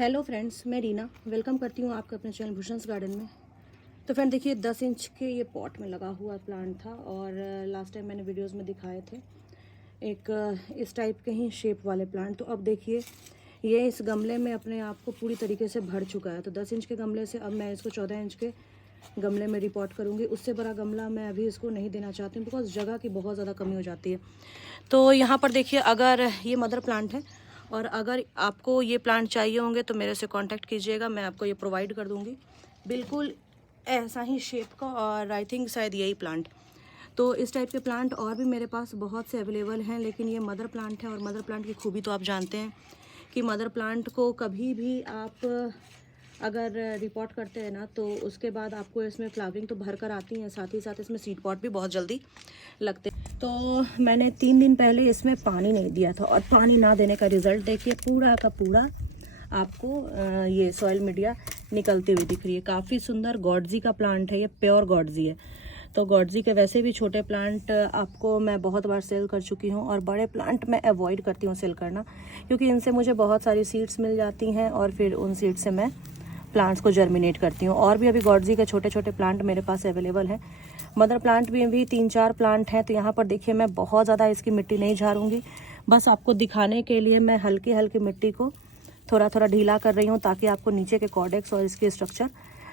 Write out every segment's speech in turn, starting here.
Hello friends, मैं Reena welcome करती हूँ आपका अपने चैनल भूषण्स गार्डन में। तो फ्रेंड देखिए 10 इंच के ये पॉट में लगा हुआ प्लांट था और लास्ट टाइम मैंने वीडियोस में दिखाए थे एक इस टाइप के ही शेप वाले प्लांट। तो अब देखिए ये इस गमले में अपने आप को पूरी तरीके से भर चुका है। तो 10 इंच के गमले से अब मैं इसको 14 इंच के गमले में रिपोर्ट करूँगी। उससे बड़ा गमला मैं अभी इसको नहीं देना चाहती हूँ बिकॉज जगह की बहुत ज़्यादा कमी हो जाती है। तो यहाँ पर देखिए अगर ये मदर प्लांट है और अगर आपको ये प्लांट चाहिए होंगे तो मेरे से कांटेक्ट कीजिएगा, मैं आपको ये प्रोवाइड कर दूँगी बिल्कुल ऐसा ही शेप का। और आई थिंक शायद यही प्लांट। तो इस टाइप के प्लांट और भी मेरे पास बहुत से अवेलेबल हैं, लेकिन ये मदर प्लांट है और मदर प्लांट की खूबी तो आप जानते हैं कि मदर प्लांट को कभी भी आप अगर रिपोर्ट करते हैं ना तो उसके बाद आपको इसमें फ्लावरिंग तो भर कर आती हैं, साथ ही साथ इसमें सीड पॉट भी बहुत जल्दी लगते हैं। तो मैंने 3 दिन पहले इसमें पानी नहीं दिया था और पानी ना देने का रिज़ल्ट देखिए पूरा का पूरा आपको ये सॉइल मीडिया निकलती हुई दिख रही है। काफ़ी सुंदर गॉडजी का प्लांट है, ये प्योर गॉडजी है। तो गॉडजी के वैसे भी छोटे प्लांट आपको मैं बहुत बार सेल कर चुकी हूँ और बड़े प्लांट मैं अवॉइड करती हूँ सेल करना, क्योंकि इनसे मुझे बहुत सारी सीड्स मिल जाती हैं और फिर उन सीड्स से मैं प्लांट्स को जर्मिनेट करती हूँ। और भी अभी गॉडजी के छोटे छोटे प्लांट मेरे पास अवेलेबल हैं। मदर प्लांट भी 3-4 प्लांट हैं। तो यहाँ पर देखिए मैं बहुत ज़्यादा इसकी मिट्टी नहीं झाड़ूंगी, बस आपको दिखाने के लिए मैं हल्की हल्की मिट्टी को थोड़ा थोड़ा ढीला कर रही हूँ ताकि आपको नीचे के कॉर्डेक्स और इसके स्ट्रक्चर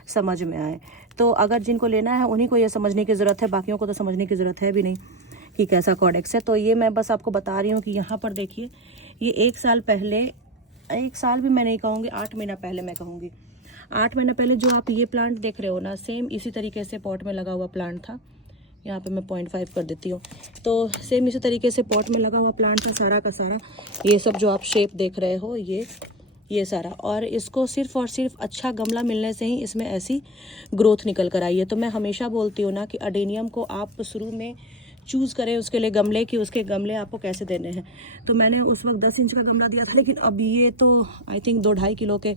समझ में आए। तो अगर जिनको लेना है उन्हीं को ये समझने की ज़रूरत है, बाकियों को तो समझने की ज़रूरत है भी नहीं कि कैसा कॉर्डेक्स है। तो ये मैं बस आपको बता रही हूँ कि यहाँ पर देखिए ये 1 साल पहले, 1 साल भी मैं नहीं कहूँगी, 8 महीना पहले मैं कहूँगी, 8 महीना पहले जो आप ये प्लांट देख रहे हो ना, सेम इसी तरीके से पॉट में लगा हुआ प्लांट था। यहाँ पे मैं 0.5 कर देती हूँ। तो सेम इसी तरीके से पॉट में लगा हुआ प्लांट था सारा का सारा। ये सब जो आप शेप देख रहे हो ये सारा, और इसको सिर्फ और सिर्फ अच्छा गमला मिलने से ही इसमें ऐसी ग्रोथ निकल कर आई है। तो मैं हमेशा बोलती हूँ ना कि अडेनियम को आप शुरू में चूज़ करें उसके लिए गमले कि उसके गमले आपको कैसे देने हैं। तो मैंने उस वक्त 10 इंच का गमला दिया था, लेकिन अब ये तो आई थिंक 2-2.5 किलो के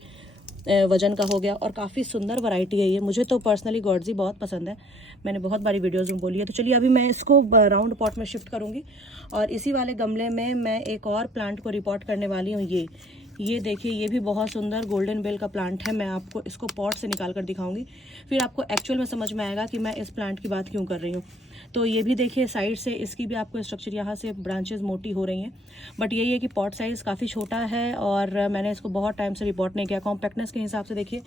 वजन का हो गया और काफ़ी सुंदर वैरायटी है ये। मुझे तो पर्सनली गॉडजी बहुत पसंद है, मैंने बहुत बारी वीडियोज़ में बोली है। तो चलिए अभी मैं इसको राउंड पॉट में शिफ्ट करूँगी और इसी वाले गमले में मैं एक और प्लांट को रिपोर्ट करने वाली हूँ। ये देखिए ये भी बहुत सुंदर गोल्डन बेल का प्लांट है। मैं आपको इसको पॉट से निकाल कर दिखाऊंगी, फिर आपको एक्चुअल में समझ में आएगा कि मैं इस प्लांट की बात क्यों कर रही हूँ। तो ये भी देखिए साइड से इसकी भी आपको स्ट्रक्चर यहाँ से ब्रांचेस मोटी हो रही हैं, बट यही है कि पॉट साइज़ काफ़ी छोटा है और मैंने इसको बहुत टाइम से रिपोर्ट नहीं किया। कॉम्पैक्टनेस के हिसाब से देखिए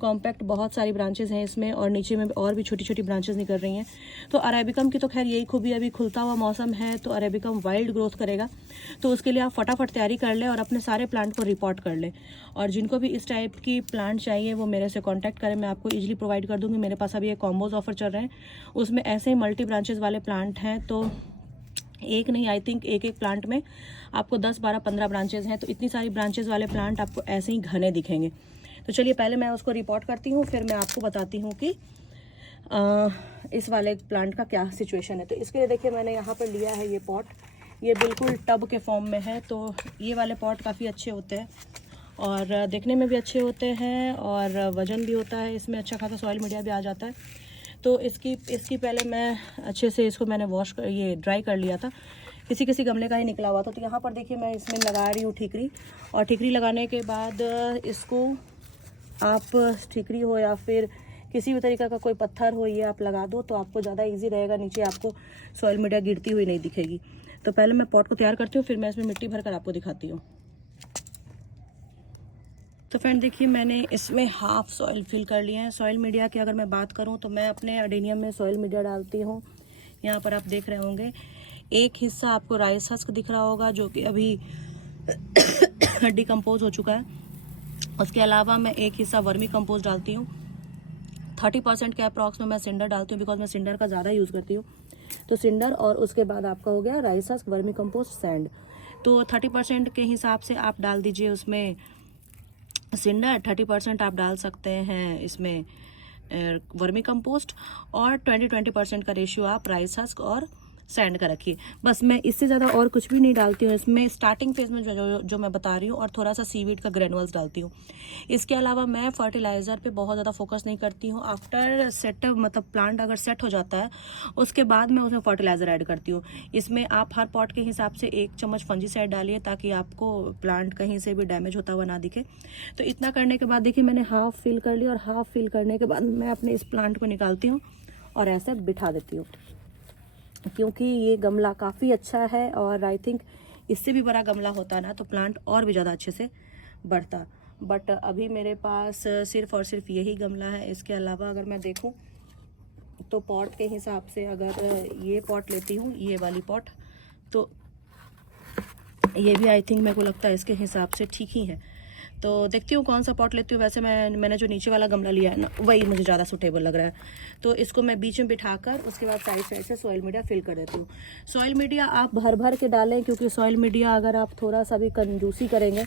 कॉम्पैक्ट बहुत सारी ब्रांचेस हैं इसमें और नीचे में और भी छोटी छोटी ब्रांचेस निकल रही हैं। तो अरेबिकम की तो खैर यही खूबी, अभी खुलता हुआ मौसम है तो अरेबिकम वाइल्ड ग्रोथ करेगा। तो उसके लिए आप फटाफट तैयारी कर लें और अपने सारे प्लांट को रिपोर्ट कर लें। और जिनको भी इस टाइप की प्लांट चाहिए वो मेरे से कांटेक्ट करें, मैं आपको इजीली प्रोवाइड कर दूंगी। मेरे पास अभी एक कॉम्बोज ऑफर चल रहे हैं, उसमें ऐसे ही मल्टी ब्रांचेस वाले प्लांट हैं। तो एक नहीं, आई थिंक एक प्लांट में आपको 10, 12, 15 ब्रांचेस हैं। तो इतनी सारी ब्रांचेस वाले प्लांट आपको ऐसे ही घने दिखेंगे। तो चलिए पहले मैं उसको रिपोर्ट करती हूँ, फिर मैं आपको बताती हूँ कि इस वाले प्लांट का क्या सिचुएशन है। तो इसके लिए देखिए मैंने यहाँ पर लिया है ये पॉट, ये बिल्कुल टब के फॉर्म में है। तो ये वाले पॉट काफ़ी अच्छे होते हैं और देखने में भी अच्छे होते हैं और वज़न भी होता है, इसमें अच्छा खासा सॉइल मीडिया भी आ जाता है। तो इसकी पहले मैं अच्छे से इसको मैंने ये ड्राई कर लिया था, किसी किसी गमले का ही निकला हुआ था। तो यहाँ पर देखिए मैं इसमें लगा रही हूँ ठीकरी, और ठीकरी लगाने के बाद इसको आप ठीकरी हो या फिर किसी भी तरीका का कोई पत्थर हो ये आप लगा दो तो आपको ज़्यादा इजी रहेगा, नीचे आपको सॉइल मीडिया गिरती हुई नहीं दिखेगी। तो पहले मैं पॉट को तैयार करती हूँ, फिर मैं इसमें मिट्टी भर कर आपको दिखाती हूँ। तो फ्रेंड देखिए मैंने इसमें हाफ सॉइल फिल कर लिया है। सॉइल मीडिया की अगर मैं बात करूँ तो मैं अपने अडेनियम में सॉइल मीडिया डालती हूँ। यहाँ पर आप देख रहे होंगे एक हिस्सा आपको राइस हस्क दिख रहा होगा जो कि अभी डिकम्पोज हो चुका है। उसके अलावा मैं एक हिस्सा वर्मी कंपोस्ट डालती हूँ। 30% के अप्रॉक्स में मैं सिंडर डालती हूँ बिकॉज मैं सिंडर का ज़्यादा यूज़ करती हूँ। तो सिंडर और उसके बाद आपका हो गया rice husk, vermi compost, sand. तो 30% के हिसाब से आप डाल दीजिए उसमें सिंडर, 30% आप डाल सकते हैं इसमें वर्मी कंपोस्ट, और 20% का रेशियो आप राइस हस्क और सैंड का रखिए। बस मैं इससे ज़्यादा और कुछ भी नहीं डालती हूँ इसमें। स्टार्टिंग फेज में जो मैं बता रही हूँ, और थोड़ा सा सीवीड का ग्रेनुअल्स डालती हूँ। इसके अलावा मैं फर्टिलाइज़र पे बहुत ज़्यादा फोकस नहीं करती हूँ। आफ्टर सेटअप मतलब प्लांट अगर सेट हो जाता है उसके बाद मैं उसमें फर्टिलाइज़र ऐड करती हूँ। इसमें आप हर पॉट के हिसाब से 1 चम्मच फंजीसाइड डालिए ताकि आपको प्लांट कहीं से भी डैमेज होता हुआ ना दिखे। तो इतना करने के बाद देखिए मैंने हाफ फिल कर लिया, और हाफ फिल करने के बाद मैं अपने इस प्लांट को निकालती हूँ और ऐसे बिठा देती हूँ, क्योंकि ये गमला काफ़ी अच्छा है। और आई थिंक इससे भी बड़ा गमला होता ना तो प्लांट और भी ज़्यादा अच्छे से बढ़ता। बट अभी मेरे पास सिर्फ और सिर्फ यही गमला है। इसके अलावा अगर मैं देखूं तो पॉट के हिसाब से अगर ये पॉट लेती हूँ, ये वाली पॉट, तो ये भी आई थिंक मेरे को लगता है इसके हिसाब से ठीक ही है। तो देखती हूँ कौन सा पॉट लेती हूँ। वैसे मैंने जो नीचे वाला गमला लिया है ना, वही मुझे ज़्यादा सूटेबल लग रहा है। तो इसको मैं बीच में बिठाकर उसके बाद साइड से सॉइल मीडिया फिल कर देती हूँ। सॉइल मीडिया आप भर भर के डालें, क्योंकि सॉइल मीडिया अगर आप थोड़ा सा भी कंजूसी करेंगे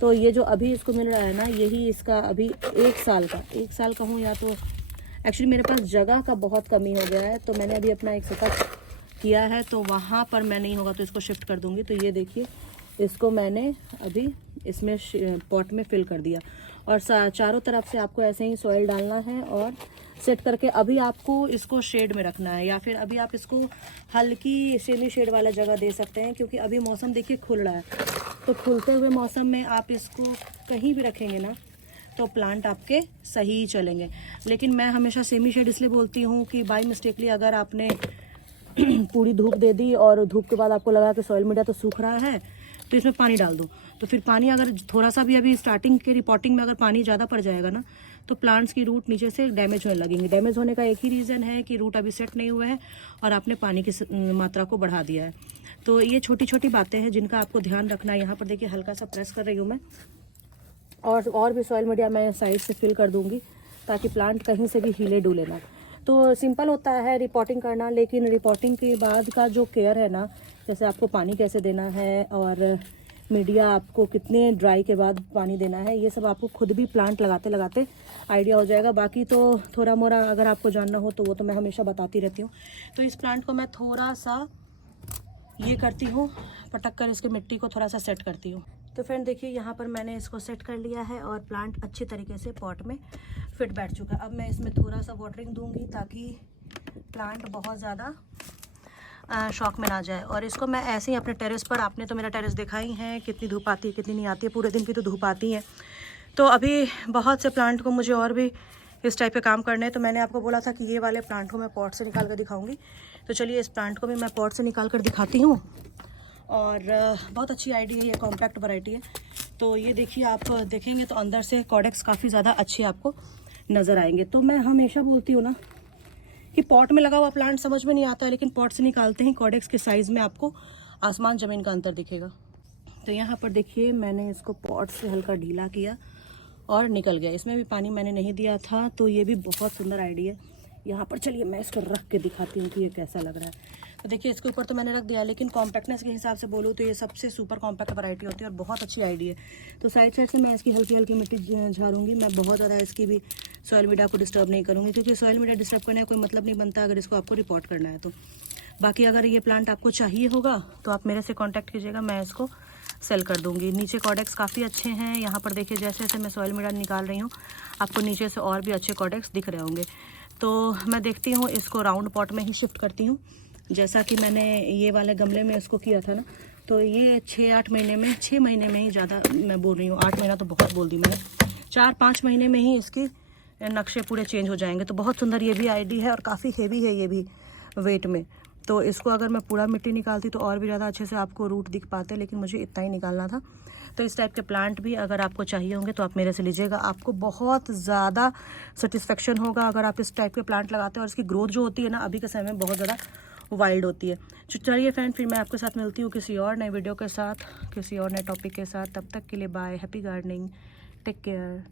तो ये जो अभी इसको मिल रहा है ना, यही इसका अभी 1 साल का हूँ, या तो एक्चुअली मेरे पास जगह का बहुत कमी हो गया है। तो मैंने अभी अपना एक सेटअप किया है, तो वहाँ पर मैं नहीं होगा तो इसको शिफ्ट कर दूँगी। तो ये देखिए इसको मैंने अभी इसमें पॉट में फिल कर दिया, और चारों तरफ से आपको ऐसे ही सॉइल डालना है और सेट करके अभी आपको इसको शेड में रखना है, या फिर अभी आप इसको हल्की सेमी शेड वाला जगह दे सकते हैं, क्योंकि अभी मौसम देखिए खुल रहा है। तो खुलते हुए मौसम में आप इसको कहीं भी रखेंगे ना तो प्लांट आपके सही चलेंगे। लेकिन मैं हमेशा सेमी शेड इसलिए बोलती हूँ कि बाय मिस्टेकली अगर आपने पूरी धूप दे दी और धूप के बाद आपको लगा कि सॉइल मीडिया तो सूख रहा है, तो इसमें पानी डाल दो। तो फिर पानी अगर थोड़ा सा भी अभी स्टार्टिंग के रिपोर्टिंग में अगर पानी ज़्यादा पड़ जाएगा ना, तो प्लांट्स की रूट नीचे से डैमेज होने लगेंगे। डैमेज होने का एक ही रीज़न है कि रूट अभी सेट नहीं हुआ है और आपने पानी की मात्रा को बढ़ा दिया है। तो ये छोटी छोटी बातें हैं जिनका आपको ध्यान रखना है। यहाँ पर देखिए हल्का सा प्रेस कर रही हूँ मैं, और भी सॉइल मीडिया मैं साइड से फिल कर दूँगी ताकि प्लांट कहीं से भी हिले डुले ना। तो सिंपल होता है रिपोर्टिंग करना, लेकिन रिपोर्टिंग के बाद का जो केयर है ना, जैसे आपको पानी कैसे देना है और मीडिया आपको कितने ड्राई के बाद पानी देना है, ये सब आपको खुद भी प्लांट लगाते लगाते आइडिया हो जाएगा। बाकी तो थोड़ा मोड़ा अगर आपको जानना हो तो वो तो मैं हमेशा बताती रहती हूँ। तो इस प्लांट को मैं थोड़ा सा ये करती हूँ, पटक कर इसके मिट्टी को थोड़ा सा सेट करती हूँ। तो फ्रेंड देखिए यहाँ पर मैंने इसको सेट कर लिया है और प्लांट अच्छी तरीके से पॉट में फिट बैठ चुका है। अब मैं इसमें थोड़ा सा वाटरिंग दूंगी ताकि प्लांट बहुत ज़्यादा शॉक में ना जाए। और इसको मैं ऐसे ही अपने टेरेस पर, आपने तो मेरा टेरेस देखा ही है कितनी धूप आती है कितनी नहीं आती है, पूरे दिन की तो धूप आती है। तो अभी बहुत से प्लांट को मुझे और भी इस टाइप के काम करने हैं। तो मैंने आपको बोला था कि ये वाले प्लांट को मैं पॉट से निकाल कर दिखाऊंगी। तो चलिए इस प्लांट को भी मैं पॉट से निकाल कर दिखाती हूँ। और बहुत अच्छी आइडिया है, ये कॉम्पैक्ट वैरायटी है। तो ये देखिए आप देखेंगे तो अंदर से कॉडेक्स काफ़ी ज़्यादा अच्छे आपको नज़र आएंगे। तो मैं हमेशा बोलती हूँ ना कि पॉट में लगा हुआ प्लांट समझ में नहीं आता है, लेकिन पॉट से निकालते ही कॉडेक्स के साइज़ में आपको आसमान ज़मीन का अंतर दिखेगा। तो यहाँ पर देखिए मैंने इसको पॉट से हल्का ढीला किया और निकल गया। इसमें भी पानी मैंने नहीं दिया था, तो ये भी बहुत सुंदर आइडिया है। यहाँ पर चलिए मैं इसको रख के दिखाती हूँ कि ये कैसा लग रहा है। तो देखिए इसके ऊपर तो मैंने रख दिया, लेकिन कॉम्पैक्टनेस के हिसाब से बोलूँ तो ये सबसे सुपर कॉम्पैक्ट वैरायटी होती है और बहुत अच्छी आइडिया है। तो साइड साइड से मैं इसकी हल्की हल्की मिट्टी झाड़ूंगी। मैं बहुत ज़्यादा इसकी भी सॉइल मीडिया को डिस्टर्ब नहीं करूँगी, क्योंकि सॉइल मीडिया डिस्टर्ब करने का कोई मतलब नहीं बनता अगर इसको आपको रिपोर्ट करना है तो। बाकी अगर ये प्लांट आपको चाहिए होगा तो आप मेरे से कॉन्टैक्ट कीजिएगा, मैं इसको सेल कर दूंगी। नीचे कॉडेक्स काफ़ी अच्छे हैं। यहाँ पर देखिए जैसे जैसे मैं सॉइल मीडिया निकाल रही हूँ आपको नीचे से और भी अच्छे कॉडेक्स दिख रहे होंगे। तो मैं देखती हूँ इसको राउंड पॉट में ही शिफ्ट करती हूँ, जैसा कि मैंने ये वाले गमले में इसको किया था ना। तो ये 6 महीने में ही ज़्यादा मैं बोल रही हूँ, 8 महीना तो बहुत बोल दी मैंने, 4-5 महीने में ही इसकी नक्शे पूरे चेंज हो जाएंगे। तो बहुत सुंदर ये भी आइडिया है और काफ़ी हेवी है ये भी वेट में। तो इसको अगर मैं पूरा मिट्टी निकालती तो और भी ज़्यादा अच्छे से आपको रूट दिख पाते, लेकिन मुझे इतना ही निकालना था। तो इस टाइप के प्लांट भी अगर आपको चाहिए होंगे तो आप मेरे से लीजिएगा, आपको बहुत ज़्यादा सेटिस्फेक्शन होगा अगर आप इस टाइप के प्लांट लगाते हैं। और इसकी ग्रोथ जो होती है ना अभी के समय में बहुत ज़्यादा वाइल्ड होती है। चलिए फ्रेंड, फिर मैं आपके साथ मिलती हूँ किसी और नए वीडियो के साथ, किसी और नए टॉपिक के साथ। तब तक के लिए bye, happy gardening, take care.